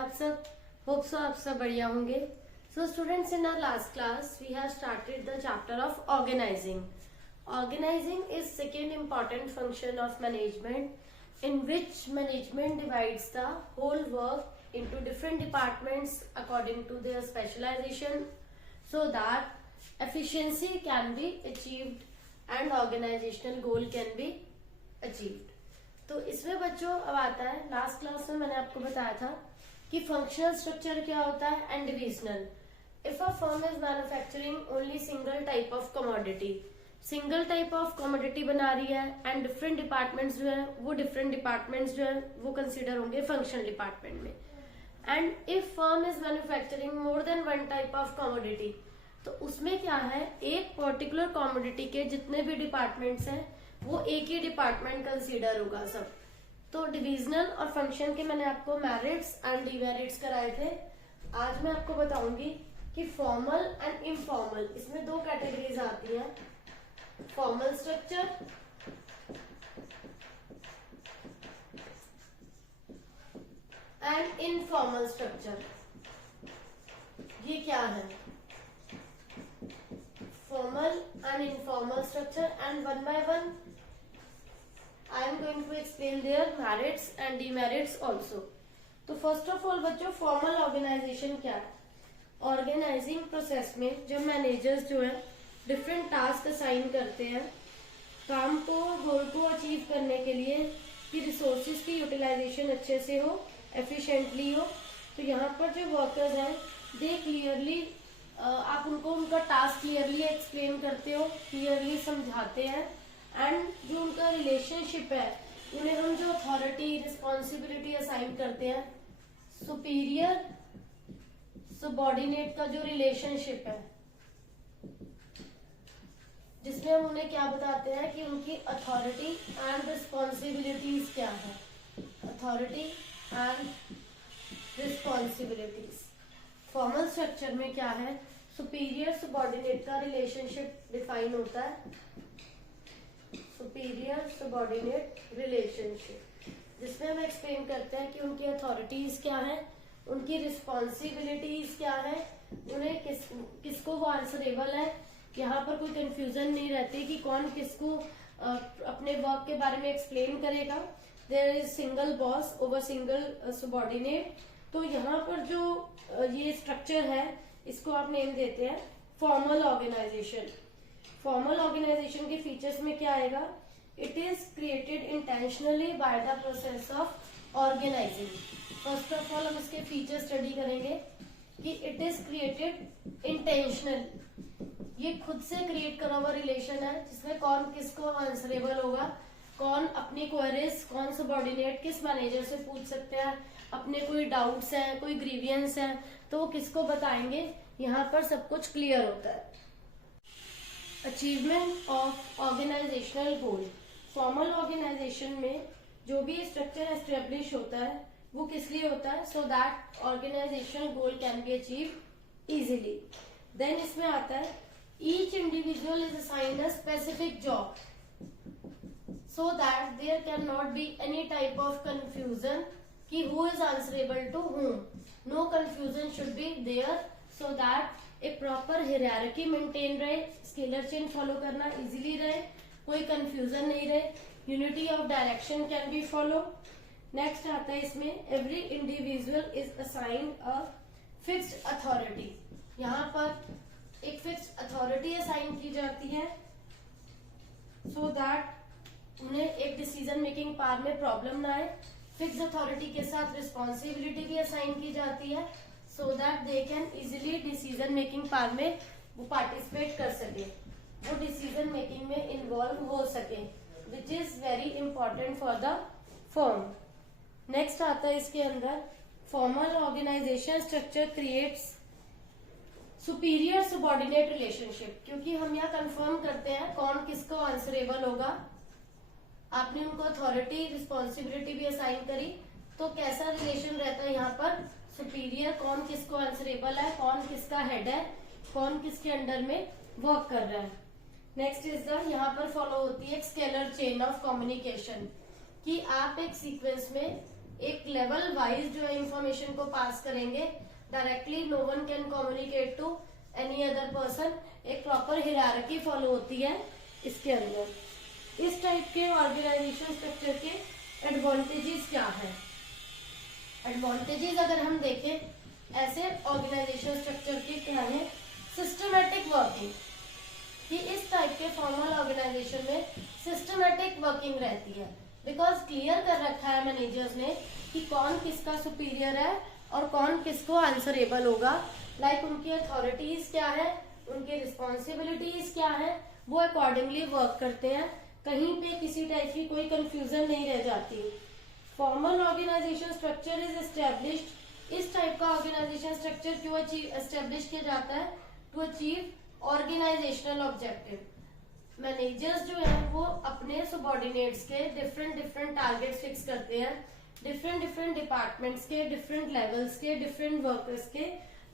आप सब? Hope so आप सब बढ़िया होंगे. So students, in our last class we have started the chapter of organizing. Organizing is second important function of management in which management divides the whole work into different departments according to their specialization so that efficiency can be achieved and organizational goal can be achieved. तो इसमें बच्चों अब आता है, last class में मैंने आपको बताया था कि फंक्शनल स्ट्रक्चर क्या होता है and divisional. If a firm is manufacturing only single type of commodity, single type of commodity बना रही है एंड डिफरेंट डिपार्टमेंट्स जो है वो डिफरेंट डिपार्टमेंट्स जो है वो कंसिडर होंगे फंक्शनल डिपार्टमेंट में. And if firm is manufacturing more than one type of commodity, तो उसमें क्या है, एक पर्टिकुलर कमोडिटी के जितने भी डिपार्टमेंट्स हैं वो एक ही डिपार्टमेंट कंसीडर होगा सब. तो डिविजनल और फंक्शन के मैंने आपको मेरिट्स एंड डिमेरिट्स कराए थे. आज मैं आपको बताऊंगी कि फॉर्मल एंड इनफॉर्मल, इसमें दो कैटेगरीज आती हैं, formal structure and informal structure. ये क्या है, formal and informal structure, and one by one I am going to explain their merits and demerits also. तो फर्स्ट ऑफ ऑल बच्चों, फॉर्मल ऑर्गेनाइजेशन क्या है. ऑर्गेनाइजिंग प्रोसेस में जब मैनेजर्स जो है डिफरेंट टास्क असाइन करते हैं काम को, गोल को अचीव करने के लिए कि रिसोर्सेज की यूटिलाइजेशन अच्छे से हो, एफिशिएंटली हो, तो यहाँ पर जो वर्कर्स हैं दे क्लियरली, आप उनको उनका टास्क क्लियरली एक्सप्लेन करते हो, क्लियरली समझाते हैं, एंड जो उनका रिलेशनशिप है उन्हें हम जो अथॉरिटी रिस्पॉन्सिबिलिटी असाइन करते हैं, सुपीरियर सबॉर्डिनेट का जो रिलेशनशिप है, जिसमें हम उन्हें क्या बताते हैं कि उनकी अथॉरिटी एंड रिस्पॉन्सिबिलिटीज क्या है. Authority and responsibilities. Formal structure में क्या है, सुपीरियर सबॉर्डिनेट का रिलेशनशिप डिफाइन होता है, सुपीरियर सबॉर्डिनेट रिलेशनशिप, जिसमें हम एक्सप्लेन करते हैं कि उनकी अथॉरिटीज क्या है, उनकी रिस्पॉन्सिबिलिटीज क्या है, उन्हें किसको वो आंसरेबल है. यहाँ पर कोई कंफ्यूजन नहीं रहती कि कौन किसको अपने वर्क के बारे में एक्सप्लेन करेगा. There is single boss over single subordinate. तो यहाँ पर जो ये स्ट्रक्चर है इसको आप नेम देते हैं फॉर्मल ऑर्गेनाइजेशन. फॉर्मल ऑर्गेनाइजेशन के फीचर्स में क्या आएगा, it is created intentionally by the process of organising. First of all हम इसके फीचर स्टडी करेंगे कि इट इज क्रिएटेड इंटेंशनल, ये खुद से क्रिएट करा हुआ रिलेशन है जिसमें कौन किसको आंसरेबल होगा, कौन अपनी क्वेरीज, कौन सबॉर्डिनेट किस मैनेजर से पूछ सकते हैं, अपने कोई डाउट्स हैं, कोई ग्रीवियंस हैं तो वो किसको बताएंगे. यहाँ पर सब कुछ क्लियर होता है. Achievement of organisational goal. Formal organisation में जो भी स्ट्रक्चर एस्टेब्लिश होता है वो किस लिए होता है, so that organisational goal can be achieve easily. Then इसमें आता है each individual is assigned a specific job so that there can not be any type of confusion कि who is answerable to whom. No confusion should be there so that एक proper hierarchy maintain रहे, scalar chain follow करना easily रहे, कोई confusion नहीं रहे, unity of direction can be follow. Next आता है इसमें every individual is assigned a fixed authority. यहाँ पर एक फिक्स्ड अथॉरिटी असाइन की जाती है सो दैट उन्हें एक डिसीजन मेकिंग पावर में प्रॉब्लम ना आए. फिक्स्ड अथॉरिटी के साथ रिस्पॉन्सिबिलिटी भी असाइन की जाती है so that they can easily decision making power में वो पार्टिसिपेट कर सके, वो डिसीजन मेकिंग में इन्वॉल्व हो सके, which is very important for the firm. Next आता है इसके अंदर formal organisation structure creates superior subordinate relationship. क्योंकि हम यहाँ कंफर्म करते हैं कौन किसको आंसरेबल होगा, आपने उनको अथॉरिटी रिस्पॉन्सिबिलिटी भी असाइन करी, तो कैसा रिलेशन रहता है यहाँ पर, सुपीरियर, कौन किसको आंसरेबल है, कौन किसका हेड है, कौन किसके अंडर में वर्क कर रहा है. नेक्स्ट इज द, यहाँ पर फॉलो होती है एक स्केलर चेन ऑफ कम्युनिकेशन, कि आप एक सीक्वेंस में एक लेवल वाइज जो है इंफॉर्मेशन को पास करेंगे directly, no one can communicate to any other person, एक प्रॉपर हिरार्की फॉलो होती है इसके अंदर। इस टाइप के ऑर्गेनाइजेशन स्ट्रक्चर के एडवांटेजेस क्या है? एडवांटेजेस अगर हम देखें ऐसे ऑर्गेनाइजेशन स्ट्रक्चर के क्या है, सिस्टमेटिक वर्किंग, कि इस टाइप के फॉर्मल ऑर्गेनाइजेशन में सिस्टमेटिक वर्किंग रहती है, बिकॉज क्लियर कर रखा है मैनेजर्स ने कि कौन किसका सुपीरियर है और कौन किसको आंसरेबल होगा, लाइक उनकी अथॉरिटीज क्या है, उनकी रिस्पॉन्सिबिलिटीज क्या है, वो अकॉर्डिंगली वर्क करते हैं, कहीं पे किसी टाइप की कोई कंफ्यूजन नहीं रह जाती। Formal organisation structure is established, इस टाइप का ऑर्गेनाइजेशन स्ट्रक्चर क्यों एस्टेब्लिश किया जाता है? To achieve organisational objective. Managers जो है वो अपने सबॉर्डिनेट्स के डिफरेंट टारगेट्स फिक्स करते हैं, डिफरेंट डिपार्टमेंट्स के, डिफरेंट लेवल्स के, डिफरेंट वर्कर्स के,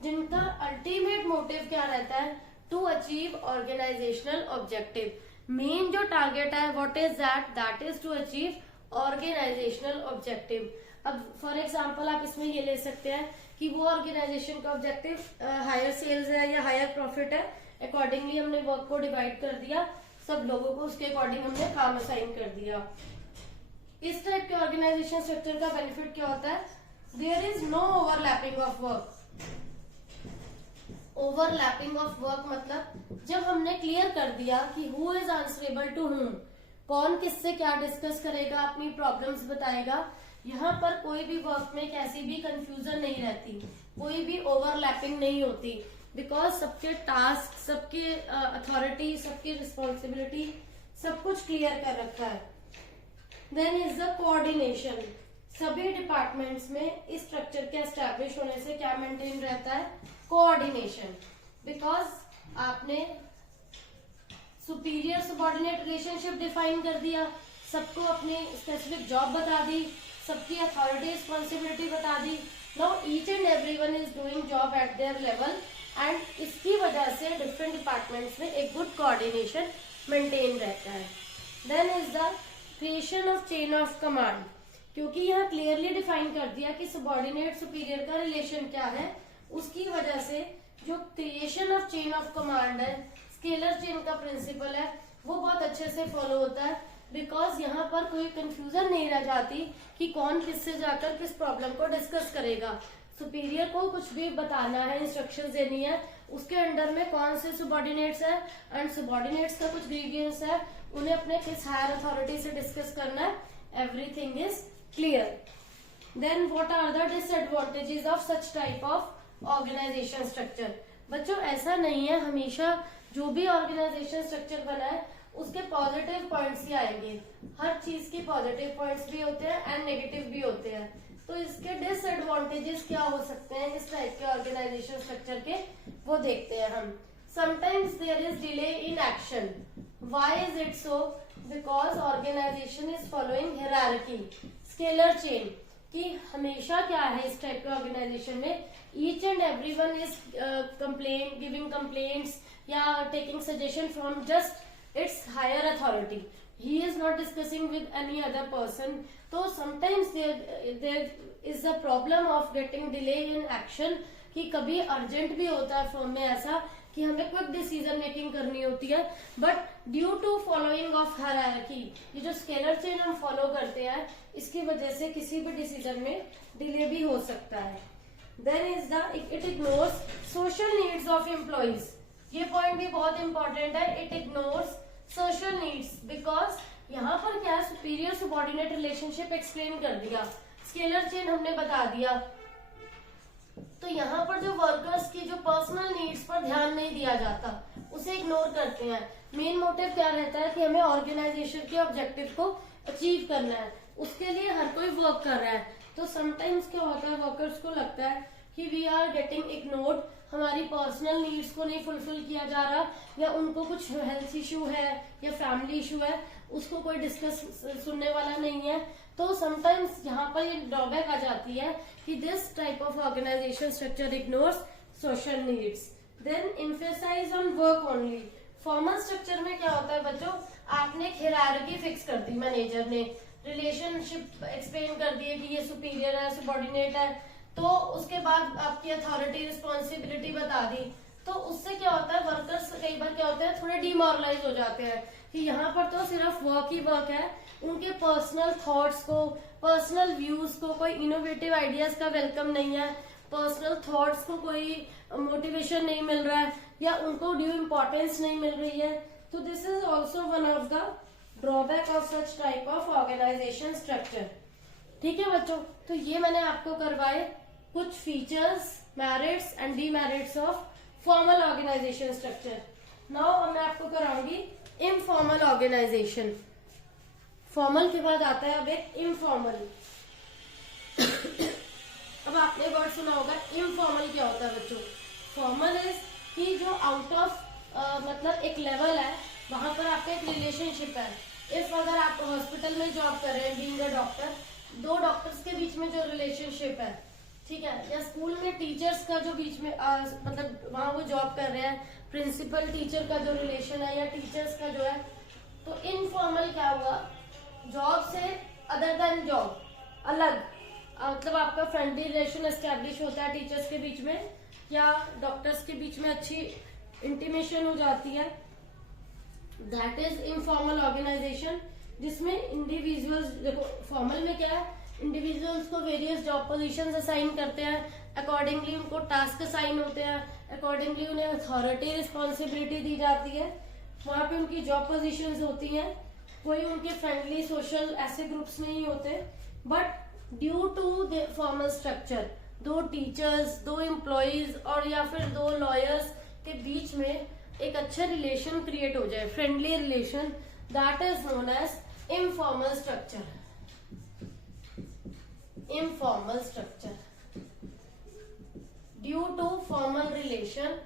जिनका अल्टीमेट मोटिव क्या रहता है? To achieve organisational objective. Main जो टारगेट है what is that is to achieve organisational objective. अब फॉर एग्जांपल आप इसमें ये ले सकते हैं कि वो ऑर्गेनाइजेशन का ऑब्जेक्टिव हायर सेल्स है या हायर प्रॉफिट है, अकॉर्डिंगली हमने वर्क को डिवाइड कर दिया, सब लोगों को उसके अकॉर्डिंग हमने काम असाइन कर दिया। इस टाइप के ऑर्गेनाइजेशन स्ट्रक्चर का बेनिफिट क्या होता है? There is no overlapping of work. Overlapping of work मतलब जब हमने क्लियर कर दिया कि who is answerable to whom, कौन किससे क्या डिस्कस करेगा, अपनी प्रॉब्लम्स बताएगा, यहाँ पर कोई भी वर्क में कैसी भी कंफ्यूजन नहीं रहती, कोई भी ओवरलैपिंग नहीं होती, बिकॉज सबके टास्क, सबके अथॉरिटी, सबकी रिस्पॉन्सिबिलिटी, सब कुछ क्लियर कर रखा है। Then is the coordination. सभी डिपार्टमेंट्स में इस स्ट्रक्चर के एस्टैब्लिश होने से क्या मेंटेन रहता है? कोऑर्डिनेशन, बिकॉज आपने सुपीरियर सबॉर्डिनेट रिलेशनशिप डिफाइन कर दिया, सबको अपनी स्पेसिफिक जॉब बता दी, सबकी अथॉरिटी रिस्पॉन्सिबिलिटी बता दी। Now each and everyone is doing job at their level, and इसकी वजह से डिफरेंट डिपार्टमेंट्स में एक गुड कोऑर्डिनेशन मेंटेन रहता है। Then is the creation of chain of command, क्योंकि यहाँ क्लियरली डिफाइन कर दिया कि सबॉर्डिनेट सुपीरियर का रिलेशन क्या है, उसकी वजह से जो creation of chain of command है, स्केलर चेन का प्रिंसिपल है, वो बहुत अच्छे से फॉलो होता है, बिकॉज यहाँ पर कोई कंफ्यूजन नहीं रह जाती कि कौन किससे जाकर किस प्रॉब्लम को डिस्कस करेगा। सुपीरियर को कुछ भी बताना है, इंस्ट्रक्शंस देनी है, उसके अंडर में कौन से सबॉर्डिनेट्स है एंड सबॉर्डिनेट्स का कुछ ग्रीवियंस है, उन्हें अपने किस हायर अथॉरिटी से डिस्कस करना है, everything is clear. Then what are the disadvantages of such type of organisation structure? बच्चों ऐसा नहीं है हमेशा जो भी ऑर्गेनाइजेशन स्ट्रक्चर बना है उसके पॉजिटिव पॉइंट्स ही आएंगे, हर चीज के पॉजिटिव पॉइंट्स भी होते हैं एंड नेगेटिव भी होते हैं। तो इसके डिसएडवांटेजेस क्या हो सकते हैं इस टाइप के ऑर्गेनाइजेशन स्ट्रक्चर के, वो देखते हैं हम। Sometimes there is delay in action. Why is it so? Because organisation is following hierarchy, scalar chain, कि हमेशा क्या है इस टाइप के ऑर्गेनाइजेशन में, each and everyone is giving complaints या taking suggestion from just its higher authority, he is not discussing with any other person. तो sometimes there is the problem of getting delay in action, कि कभी urgent भी होता है firm में ऐसा कि हमें क्विक डिसीजन मेकिंग करनी होती है, but due to following of hierarchy, ये जो स्केलर चेन हम फॉलो करते हैं इसकी वजह से किसी भी डिसीजन में डिले भी हो सकता है। Then is the it ignores social needs of employees. ये पॉइंट भी बहुत इंपॉर्टेंट है, it ignores social needs, because यहाँ पर क्या है, सुपीरियर सबॉर्डिनेट रिलेशनशिप एक्सप्लेन कर दिया, स्केलर चेन हमने बता दिया, तो यहाँ पर जो वर्कर्स की जो पर्सनल नीड्स पर ध्यान नहीं दिया जाता, उसे इग्नोर करते हैं। मेन मोटिव क्या रहता है कि हमें ऑर्गेनाइजेशन के ऑब्जेक्टिव को अचीव करना है, उसके लिए हर कोई वर्क कर रहा है। तो समटाइम्स क्या होता है, वर्कर्स को लगता है कि वी आर गेटिंग इग्नोर्ड, हमारी पर्सनल नीड्स को नहीं फुलफिल किया जा रहा, या उनको कुछ हेल्थ इशू है या फैमिली इशू है, उसको कोई डिस्कस सुनने वाला नहीं है। तो समटाइम्स यहाँ पर ये ड्रॉबैक आ जाती है कि this type of organisation structure ignores social needs. Then emphasise on work only. Formal structure में क्या होता है बच्चों, आपने एक हायरार्की फिक्स कर दी मैनेजर ने, रिलेशनशिप एक्सप्लेन कर दिए कि ये सुपीरियर है, सबॉर्डिनेट है, तो उसके बाद आपकी अथॉरिटी रिस्पॉन्सिबिलिटी बता दी, तो उससे क्या होता है, वर्कर्स कई बार क्या होता है थोड़े डिमोरलाइज हो जाते हैं कि यहाँ पर तो सिर्फ वर्क ही वर्क है, उनके पर्सनल थॉट्स को, पर्सनल व्यूज को, कोई इनोवेटिव आइडियाज का वेलकम नहीं है, पर्सनल थॉट्स को कोई मोटिवेशन नहीं मिल रहा है, या उनको ड्यू इम्पोर्टेंस नहीं मिल रही है। तो this is also one of the drawback of such type of organisation structure. ठीक है बच्चों, तो ये मैंने आपको करवाए कुछ features, merits and demerits of formal organisation structure. Now मैं आपको कराऊंगी इनफॉर्मल ऑर्गेनाइजेशन। फॉर्मल के बाद आता है अब एक इनफॉर्मल। अब आपने वर्ड सुना होगा इनफॉर्मल क्या होता है बच्चों। फॉर्मल इज कि जो आउट ऑफ मतलब एक लेवल है, वहां पर आपका एक रिलेशनशिप है। इफ अगर आप हॉस्पिटल में जॉब कर रहे हैं बीइंग अ डॉक्टर, दो डॉक्टर्स के बीच में जो रिलेशनशिप है, ठीक है, या स्कूल में टीचर्स का जो बीच में मतलब वहां वो जॉब कर रहे हैं, प्रिंसिपल टीचर का जो रिलेशन है या टीचर्स का जो है, तो इनफॉर्मल क्या हुआ, जॉब से अदर देन जॉब, अलग, मतलब आपका फ्रेंडली रिलेशन एस्टेब्लिश होता है टीचर्स के बीच में या डॉक्टर्स के बीच में, अच्छी इंटीमेशन हो जाती है, दैट इज इनफॉर्मल ऑर्गेनाइजेशन। जिसमें इंडिविजुअल्स, देखो फॉर्मल में क्या है, इंडिविजुअल्स को वेरियस जॉब पोजीशंस असाइन करते हैं, अकॉर्डिंगली उनको टास्क असाइन होते हैं, अकॉर्डिंगली उन्हें अथॉरिटी रिस्पॉन्सिबिलिटी दी जाती है, वहां पे उनकी जॉब पोजीशंस होती हैं, कोई उनके फ्रेंडली सोशल ऐसे ग्रुप्स नहीं होते। But due to the formal structure, दो टीचर्स, दो एम्प्लॉयज और या फिर दो लॉयर्स के बीच में एक अच्छा रिलेशन क्रिएट हो जाए, friendly relation, that is known as informal structure. Informal structure due to formal relation,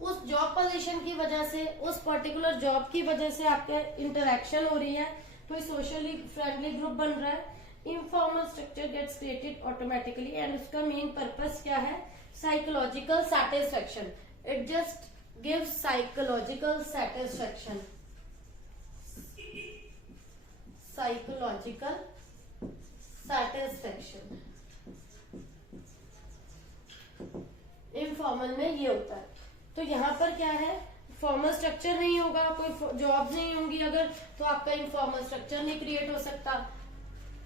उस जॉब पोजीशन की वजह से, उस पर्टिकुलर जॉब की वजह से आपके इंटरेक्शन हो रही है, कोई सोशली फ्रेंडली ग्रुप बन रहा है, informal structure gets created automatically. And उसका मेन पर्पस क्या है, psychological satisfaction, it just gives psychological satisfaction, psychological satisfaction. Informal में ये होता है। तो यहाँ पर क्या है, फॉर्मल स्ट्रक्चर नहीं होगा, कोई जॉब नहीं होंगी अगर, तो आपका इनफॉर्मल स्ट्रक्चर नहीं क्रिएट हो सकता,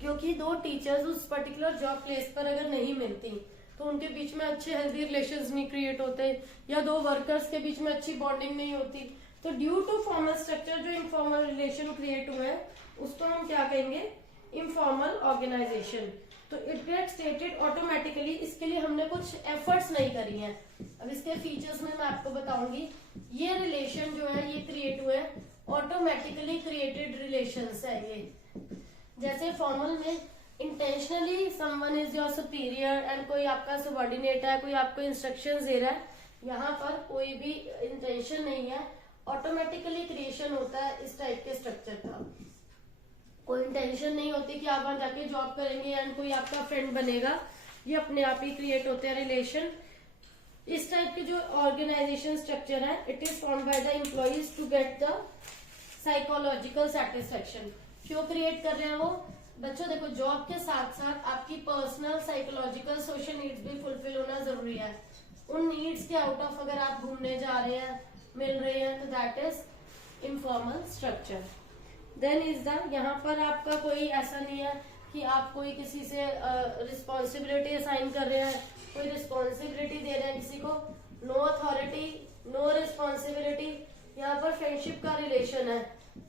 क्योंकि दो टीचर्स उस पर्टिकुलर जॉब प्लेस पर अगर नहीं मिलती तो उनके बीच में अच्छे हेल्दी रिलेशंस नहीं क्रिएट होते, या दो वर्कर्स के बीच में अच्छी बॉन्डिंग नहीं होती। तो ड्यू टू फॉर्मल स्ट्रक्चर जो इनफॉर्मल रिलेशन क्रिएट हुए हैं उसको हम क्या कहेंगे, इनफॉर्मल ऑर्गेनाइजेशन। तो इट गेट स्टेटेड ऑटोमेटिकली, इसके लिए हमने कुछ एफर्ट्स नहीं करी हैं। अब इसके फीचर्स में मैं आपको बताऊंगी। ये रिलेशन जो है ये क्रिएट हुए ऑटोमेटिकली क्रिएटेड रिलेशंस है ये। जैसे फॉर्मल में intentionally someone is your superior and कोई आपका सबॉर्डिनेट है, कोई आपको इंस्ट्रक्शंस दे रहा है, यहाँ पर कोई भी इंटेंशन नहीं है, ऑटोमेटिकली क्रिएशन होता है इस टाइप के स्ट्रक्चर का। कोई इंटेंशन नहीं होती कि आप वहां जाके जॉब करेंगे एंड कोई आपका फ्रेंड बनेगा, ये अपने आप ही क्रिएट होते हैं रिलेशन। इस टाइप के जो ऑर्गेनाइजेशन स्ट्रक्चर है, it is formed by the employees to get the psychological satisfaction. क्यों क्रिएट कर रहे हैं वो बच्चों, देखो जॉब के साथ साथ आपकी पर्सनल साइकोलॉजिकल सोशल नीड्स भी फुलफिल होना जरूरी है। उन नीड्स के आउट ऑफ अगर आप घूमने जा रहे हैं, मिल रहे हैं, तो that is informal structure. Then is the, यहाँ पर आपका कोई ऐसा नहीं है कि आप कोई किसी से रिस्पॉन्सिबिलिटी असाइन कर रहे हैं, कोई रिस्पॉन्सिबिलिटी दे रहे हैं किसी को, नो अथॉरिटी नो रिस्पॉन्सिबिलिटी। यहाँ पर फ्रेंडशिप का रिलेशन है,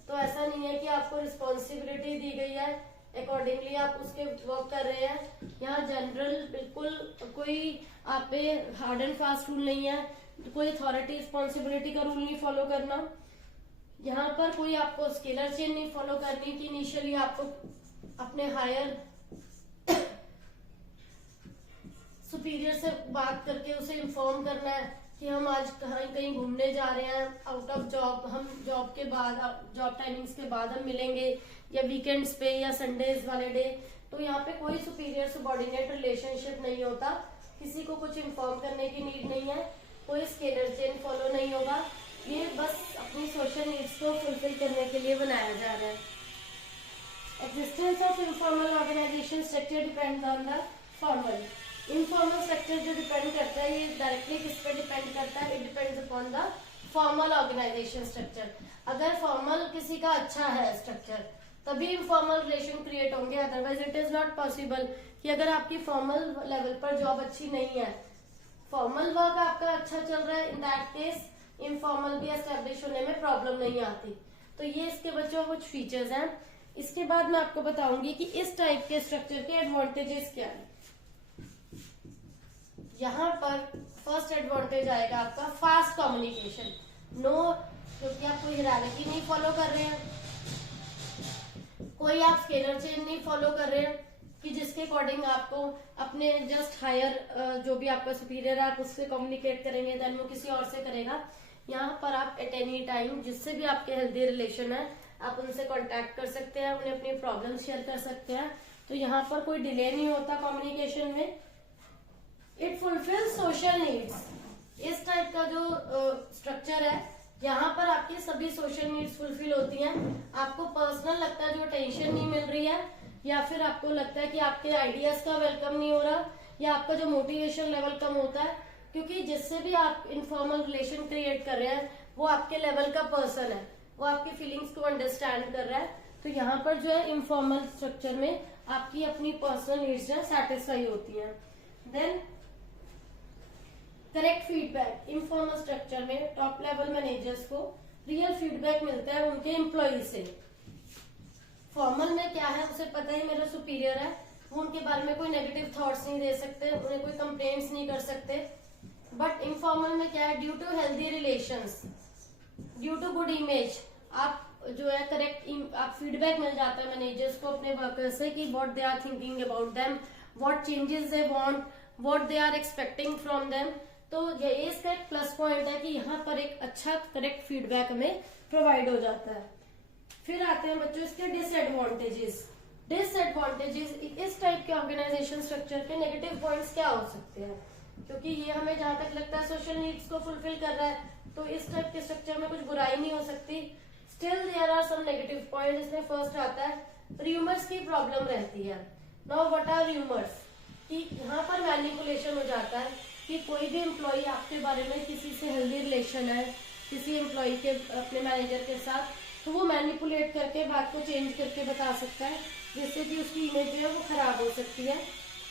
तो ऐसा नहीं है कि आपको रिस्पॉन्सिबिलिटी दी गई है, अकॉर्डिंगली आप उसके वर्क कर रहे हैं। यहाँ जनरल बिल्कुल कोई आप पे हार्ड एंड फास्ट रूल नहीं है, तो कोई अथॉरिटी रिस्पॉन्सिबिलिटी का रूल नहीं फॉलो करना। यहाँ पर कोई आपको स्केलर चेन नहीं फॉलो करनी कि इनिशियली आपको अपने हायर सुपीरियर से बात करके उसे इन्फॉर्म करना है कि हम आज कहीं घूमने जा रहे हैं आउट ऑफ जॉब, हम जॉब के बाद, जॉब टाइमिंग्स के बाद हम मिलेंगे, या वीकेंड्स पे या संडेज वाले डे। तो यहाँ पे कोई सुपीरियर सबॉर्डिनेट रिलेशनशिप नहीं होता, किसी को कुछ इन्फॉर्म करने की नीड नहीं है, कोई स्केलर चेन फॉलो नहीं होगा। ये बस अपनी सोशल नीड्स को फुलफिल करने के लिए बनाया जा रहा है। Existence of informal organisation structure depends on the formal. Informal structure जो डिपेंड करता है, ये डायरेक्टली किस पे डिपेंड करता है? It depends upon the formal organisation structure. अगर फॉर्मल किसी का अच्छा है स्ट्रक्चर, तभी इनफॉर्मल रिलेशन क्रिएट होंगे, otherwise it is not possible कि अगर आपकी फॉर्मल लेवल पर जॉब अच्छी नहीं है, फॉर्मल वर्क आपका अच्छा चल रहा है, इन दैट केस इनफॉर्मल भी एस्टेब्लिश होने में प्रॉब्लम नहीं आती। तो ये इसके बच्चों कुछ फीचर्स हैं। इसके बाद मैं आपको बताऊंगी कि इस टाइप के स्ट्रक्चर के एडवांटेजेस क्या है। यहाँ पर फर्स्ट एडवांटेज आएगा आपका फास्ट कम्युनिकेशन। नो, क्योंकि आप कोई हायरार्की नहीं फॉलो कर रहे हैं, कोई आप स्केलर चेन नहीं फॉलो कर रहे हैं कि जिसके अकॉर्डिंग आपको अपने जस्ट हायर जो भी आपका सुपीरियर है आप उससे कम्युनिकेट करेंगे, देन वो किसी और से करेगा। यहाँ पर आप एट एनी टाइम जिससे भी आपके हेल्दी रिलेशन है आप उनसे कांटेक्ट कर सकते हैं, उन्हें अपनी प्रॉब्लम शेयर कर सकते हैं। तो यहाँ पर कोई डिले नहीं होता कम्युनिकेशन में। It fulfil social needs. इस टाइप का जो स्ट्रक्चर है, यहाँ पर आपकी सभी सोशल नीड्स फुलफिल होती हैं। आपको पर्सनल लगता है जो टेंशन नहीं मिल रही है, या फिर आपको लगता है कि आपके आइडियाज का वेलकम नहीं हो रहा, या आपका जो मोटिवेशन लेवल कम होता है, क्योंकि जिससे भी आप इनफॉर्मल रिलेशन क्रिएट कर रहे हैं वो आपके लेवल का पर्सन है, वो आपकी फीलिंग्स को अंडरस्टैंड कर रहा है। तो यहाँ पर जो है इनफॉर्मल स्ट्रक्चर में आपकी अपनी पर्सनल नीड्स जो है सेटिस्फाई होती है। Then correct feedback. Informal structure में टॉप लेवल मैनेजर्स को रियल फीडबैक मिलता है उनके एम्प्लॉय से। फॉर्मल में क्या है, उसे पता ही मेरा सुपीरियर है, वो उनके बारे में कोई नेगेटिव थॉट्स नहीं दे सकते, उन्हें कोई कंप्लेंट्स नहीं कर सकते। बट इनफॉर्मल में क्या है, due to healthy relations, due to good image, आप जो है करेक्ट आप फीडबैक मिल जाता है मैनेजर्स को अपने वर्कर्स से कि what they are thinking about them, what changes they want, what they are expecting from them. तो ये इसका एक प्लस पॉइंट है कि यहाँ पर एक अच्छा करेक्ट फीडबैक हमें प्रोवाइड हो जाता है। फिर आते हैं बच्चों इसके डिसएडवांटेजेस। डिसएडवांटेजेस, इस टाइप के ऑर्गेनाइजेशन स्ट्रक्चर के नेगेटिव पॉइंट्स क्या हो सकते हैं, क्योंकि ये हमें जहां तक लगता है सोशल नीड्स को फुलफिल कर रहा है, तो इस टाइप के स्ट्रक्चर में कुछ बुराई नहीं हो सकती। Still there are some negative point. इसमें फर्स्ट आता है र्यूमर्स की प्रॉब्लम रहती है। नाउ व्हाट आर र्यूमर्स, कि यहाँ पर मैनिपुलेशन हो जाता है कि कोई भी एम्प्लॉय आपके बारे में, किसी से हेल्दी रिलेशन है किसी एम्प्लॉय के अपने मैनेजर के साथ, तो वो मैनिपुलेट करके बात को चेंज करके बता सकता है, जिससे कि उसकी इमेज जो है वो खराब हो सकती है।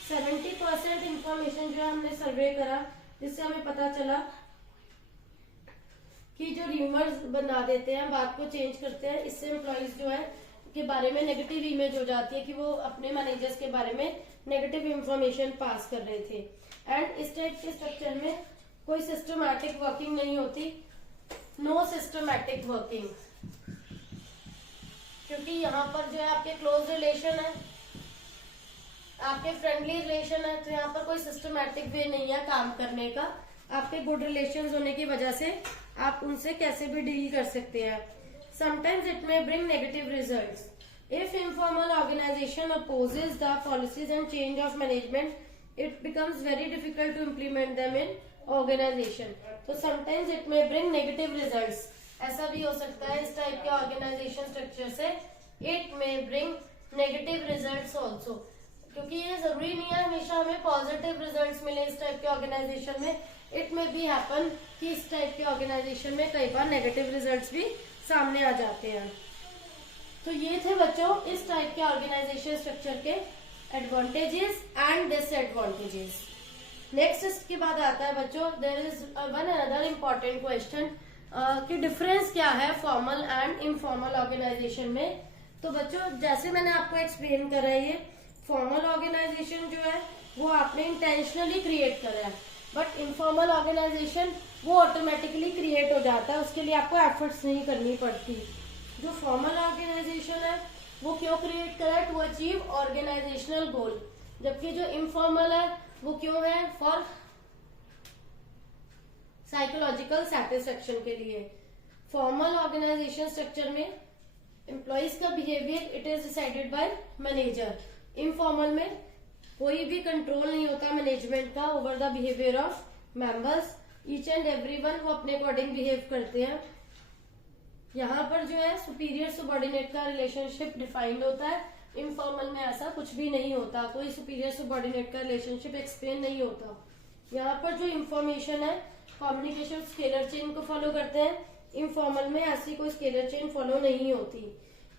70% इंफॉर्मेशन जो हमने सर्वे करा, जिससे हमें पता चला कि जो र्यूमर्स बना देते हैं, बात को चेंज करते हैं, इससे एम्प्लॉयज जो है के बारे में नेगेटिव इमेज हो जाती है कि वो अपने मैनेजर्स के बारे में नेगेटिव इंफॉर्मेशन पास कर रहे थे। एंड इस टाइप के स्ट्रक्चर में कोई सिस्टमैटिक वर्किंग नहीं होती, नो सिस्टमैटिक वर्किंग, क्योंकि यहाँ पर जो है आपके क्लोज रिलेशन है, आपके फ्रेंडली रिलेशन है, तो यहाँ पर कोई सिस्टमैटिक वे नहीं है काम करने का। आपके गुड रिलेशंस होने की वजह से आप उनसे कैसे भी डील कर सकते हैं। Sometimes it may bring negative results if informal organisation opposes the policies and change of management, it becomes very difficult to implement them in organisation. तो sometimes it may bring negative results, ऐसा भी हो सकता है इस type के organisation structure से it may bring negative results also, क्योंकि ये जरूरी नहीं है हमेशा हमें पॉजिटिव रिजल्ट्स मिले इस टाइप के ऑर्गेनाइजेशन में। इट मे बी हैपन कि इस टाइप के ऑर्गेनाइजेशन में कई बार नेगेटिव रिजल्ट्स भी सामने आ जाते हैं। तो ये थे बच्चों इस टाइप के ऑर्गेनाइजेशन स्ट्रक्चर के एडवांटेजेस एंड डिसएडवांटेजेस। नेक्स्ट इसके बाद आता है बच्चों there is one another important question कि डिफरेंस क्या है फॉर्मल एंड इनफॉर्मल ऑर्गेनाइजेशन में। तो बच्चों जैसे मैंने आपको एक्सप्लेन करा है, ये फॉर्मल ऑर्गेनाइजेशन जो है वो आपने इंटेंशनली क्रिएट करा है, बट इनफॉर्मल ऑर्गेनाइजेशन वो ऑटोमेटिकली क्रिएट हो जाता है, उसके लिए आपको एफर्ट्स नहीं करनी पड़ती। जो फॉर्मल ऑर्गेनाइजेशन है वो क्यों क्रिएट करा है, टू अचीव ऑर्गेनाइजेशनल गोल, जबकि जो इनफॉर्मल है वो क्यों है, फॉर साइकोलॉजिकल सेटिस्फेक्शन के लिए। फॉर्मल ऑर्गेनाइजेशन स्ट्रक्चर में एम्प्लॉइज का behaviour it is decided by manager. Informal में कोई भी कंट्रोल नहीं होता मैनेजमेंट का over the behaviour of members. Each and everyone वो अपने अकॉर्डिंग बिहेव करते हैं। यहाँ पर जो है सुपीरियर सुबॉर्डिनेट का रिलेशनशिप डिफाइंड होता है। इनफॉर्मल में ऐसा कुछ भी नहीं होता, कोई सुपीरियर सुबॉर्डिनेट का रिलेशनशिप एक्सप्लेन नहीं होता। यहाँ पर जो इंफॉर्मेशन है कम्युनिकेशन स्केलर चेन को फॉलो करते हैं, इनफॉर्मल में ऐसी कोई स्केलर चेन फॉलो नहीं होती।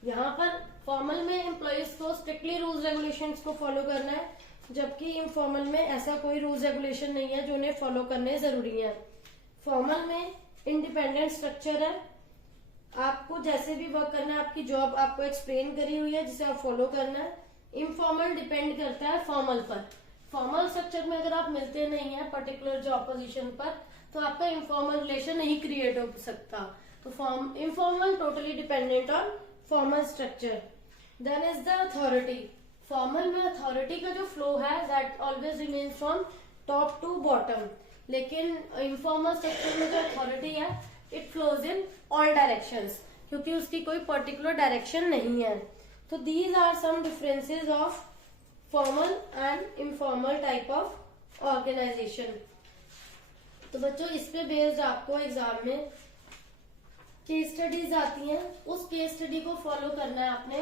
यहाँ पर फॉर्मल में एम्प्लॉयज को स्ट्रिक्टली रूल्स रेगुलेशंस को फॉलो करना है, जबकि इनफॉर्मल में ऐसा कोई रूल्स रेगुलेशन नहीं है जो उन्हें फॉलो करने जरूरी है। फॉर्मल में इंडिपेंडेंट स्ट्रक्चर है, आपको जैसे भी वर्क करना है, आपकी जॉब आपको एक्सप्लेन करी हुई है जिसे आप फॉलो करना है। इनफॉर्मल डिपेंड करता है फॉर्मल पर। फॉर्मल स्ट्रक्चर में अगर आप मिलते नहीं है पर्टिकुलर जॉब पोजीशन पर, तो आपका इनफॉर्मल रिलेशन नहीं क्रिएट हो सकता। तो informal totally dependent on formal structure. Then is the authority. Formal में अथॉरिटी का जो फ्लो है that always remains from top to bottom, लेकिन इनफॉर्मल स्ट्रक्चर में जो अथॉरिटी है it flows in all directions, क्योंकि उसकी कोई पर्टिकुलर डायरेक्शन नहीं है। तो these are some differences of formal and informal type of organisation. तो बच्चों इस पे बेस्ड आपको एग्जाम में केस स्टडीज आती हैं, उस केस स्टडी को फॉलो करना है आपने,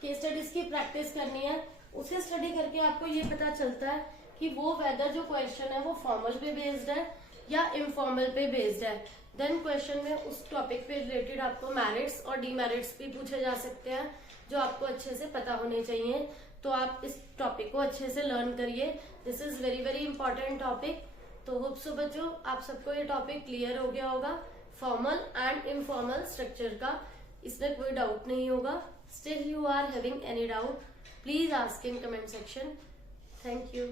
केस स्टडीज की प्रैक्टिस करनी है। उसे स्टडी करके आपको ये पता चलता है कि वो वेदर जो क्वेश्चन है वो फॉर्मल पे बेस्ड है या इनफॉर्मल पे बेस्ड है। देन क्वेश्चन में उस टॉपिक पे रिलेटेड आपको मेरिट्स और डीमेरिट्स भी पूछे जा सकते हैं, जो आपको अच्छे से पता होने चाहिए। तो आप इस टॉपिक को अच्छे से लर्न करिए, this is very very important topic. तो होप सो बच्चों आप सबको ये टॉपिक क्लियर हो गया होगा, फॉर्मल एंड इनफॉर्मल स्ट्रक्चर का, इसमें कोई डाउट नहीं होगा। Still you are having any doubt, please ask in comment section. Thank you.